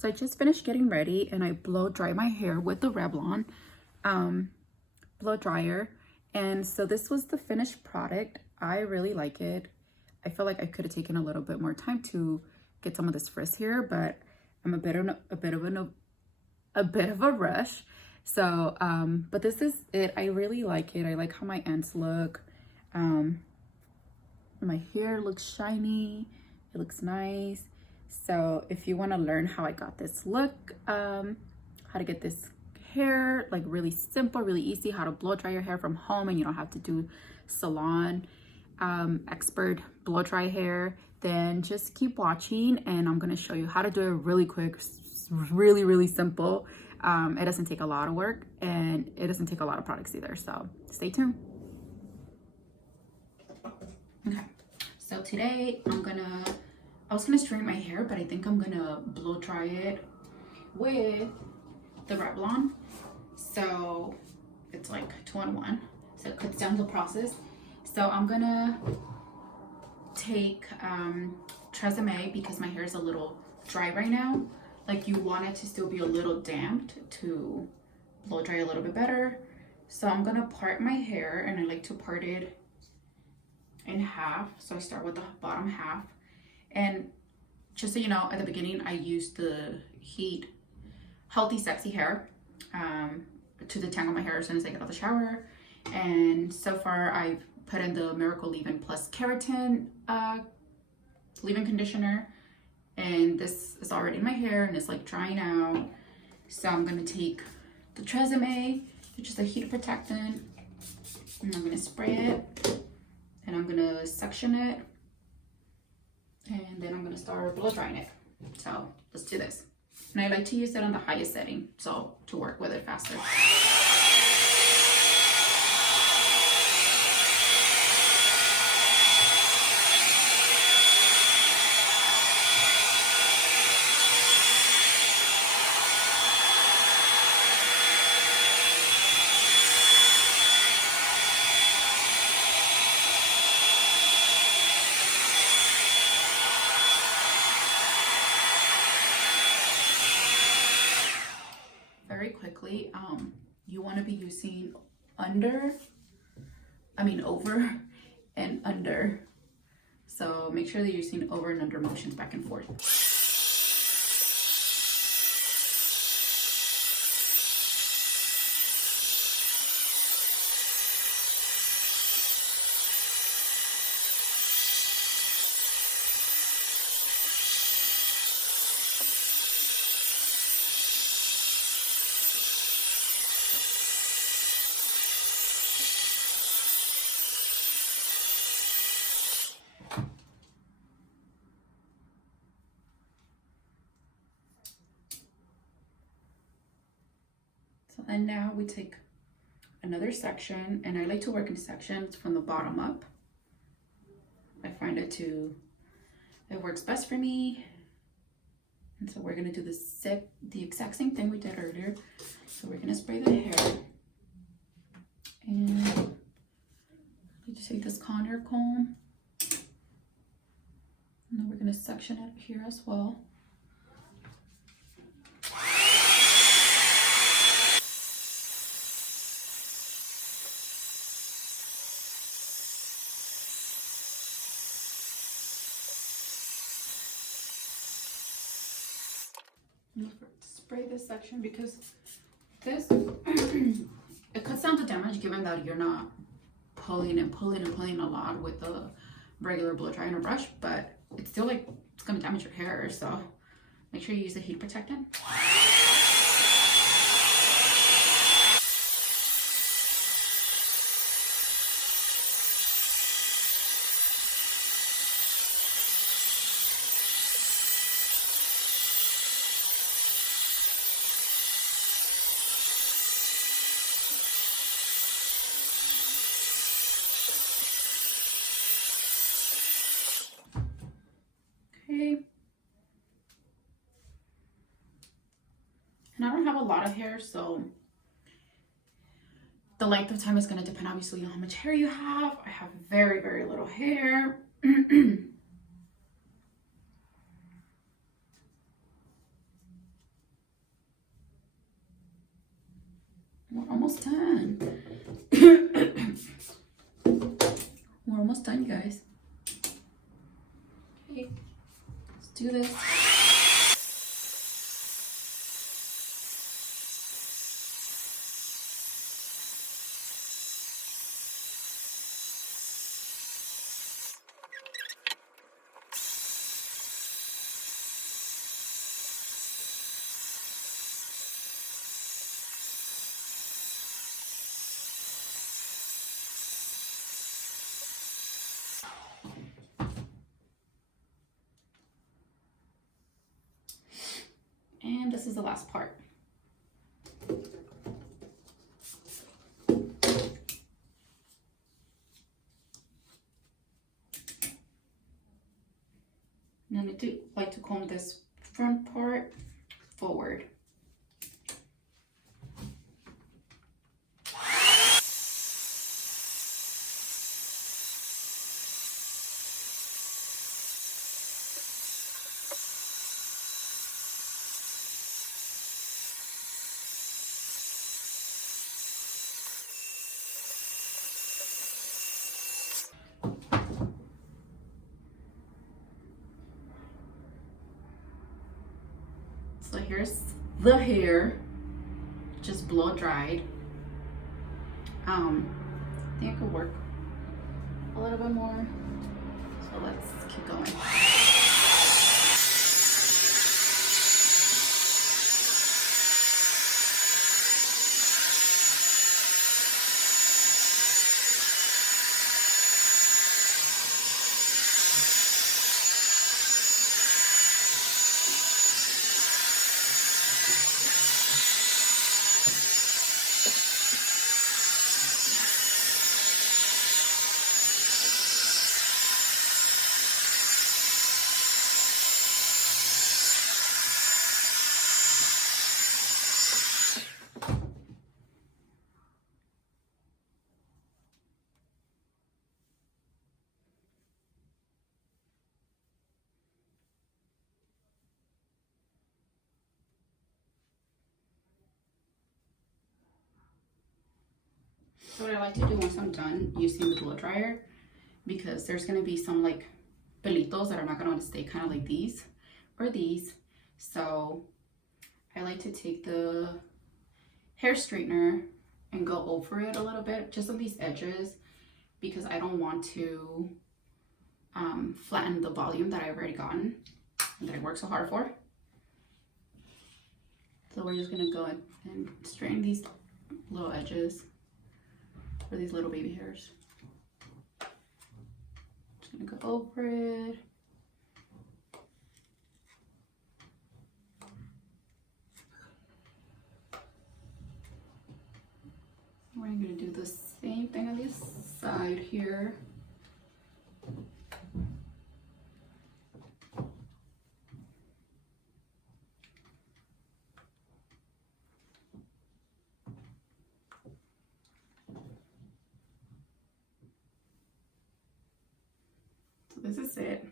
So I just finished getting ready and I blow dry my hair with the Revlon blow dryer. And so this was the finished product. I really like it. I feel like I could have taken a little bit more time to get some of this frizz here, but I'm a bit of a rush. So but this is it. I really like it. I like how my ends look. My hair looks shiny. It looks nice. So if you want to learn how I got this look, how to get this hair like really simple, really easy, how to blow dry your hair from home and you don't have to do salon expert blow dry hair, then just keep watching and I'm going to show you how to do it really quick, really simple. It doesn't take a lot of work and it doesn't take a lot of products either, so stay tuned. Okay, so today I was gonna straighten my hair, but I think I'm gonna blow dry it with the Revlon. So it's like 2-in-1, so it cuts down the process. So I'm gonna take Tresemme because my hair is a little dry right now. Like you want it to still be a little damped to blow dry a little bit better. So I'm gonna part my hair, and I like to part it in half. So I start with the bottom half, and just so you know, at the beginning I used the Healthy Sexy Hair to detangle my hair as soon as I get out of the shower. And so far I've put in the Miracle Leave-In Plus Keratin leave-in conditioner, and this is already in my hair and it's like drying out. So I'm gonna take the Tresemme, which is a heat protectant, and I'm gonna spray it and I'm gonna suction it, and then I'm gonna start blow drying it. So let's do this. And I like to use it on the highest setting, so to work with it faster. Very quickly, you want to be using over and under. So make sure that you're using over and under motions back and forth. And now we take another section, and I like to work in sections from the bottom up. I find it works best for me. And so we're gonna do the exact same thing we did earlier. So we're gonna spray the hair, and I like to take this contour comb, and then we're gonna section it here as well. Spray this section because this it cuts down the damage, given that you're not pulling a lot with the regular blow dry and a brush, but it's still like it's gonna damage your hair. So make sure you use the heat protectant. And I don't have a lot of hair, so the length of time is going to depend obviously on how much hair you have. I have very little hair. do this. And this is the last part. And I do like to comb this front part forward. So here's the hair, just blow dried. I think it could work a little bit more. So let's keep going. So what I like to do once I'm done using the blow dryer, because there's gonna be some like pelitos that are not gonna want to stay kind of like these or these. So I like to take the hair straightener and go over it a little bit, just on these edges, because I don't want to flatten the volume that I've already gotten and that I worked so hard for. So we're just gonna go and straighten these little edges for these little baby hairs. Just gonna go over it. We're gonna do the same thing on this side here. This is it.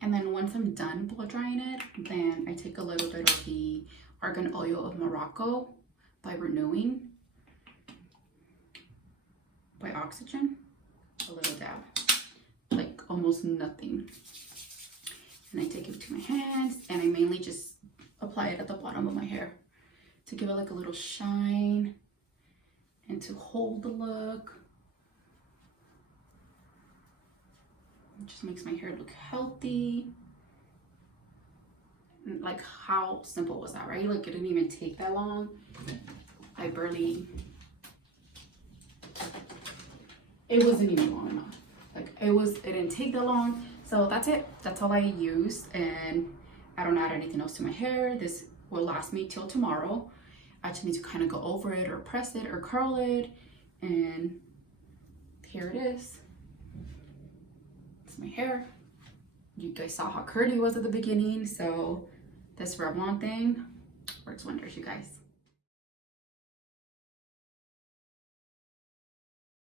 And then once I'm done blow drying it, then I take a little bit of the Argan Oil of Morocco by Renewing by Oxygen, a little dab, like almost nothing. And I take it to my hands and I mainly just apply it at the bottom of my hair to give it like a little shine and to hold the look. It just makes my hair look healthy. And like, how simple was that, right? Like, it didn't even take that long. It wasn't even long enough. Like, it didn't take that long. So that's it. That's all I used. And I don't add anything else to my hair. This will last me till tomorrow. I just need to kind of go over it or press it or curl it. And here it is. My hair. You guys saw how curly it was at the beginning, so this Revlon thing works wonders, you guys.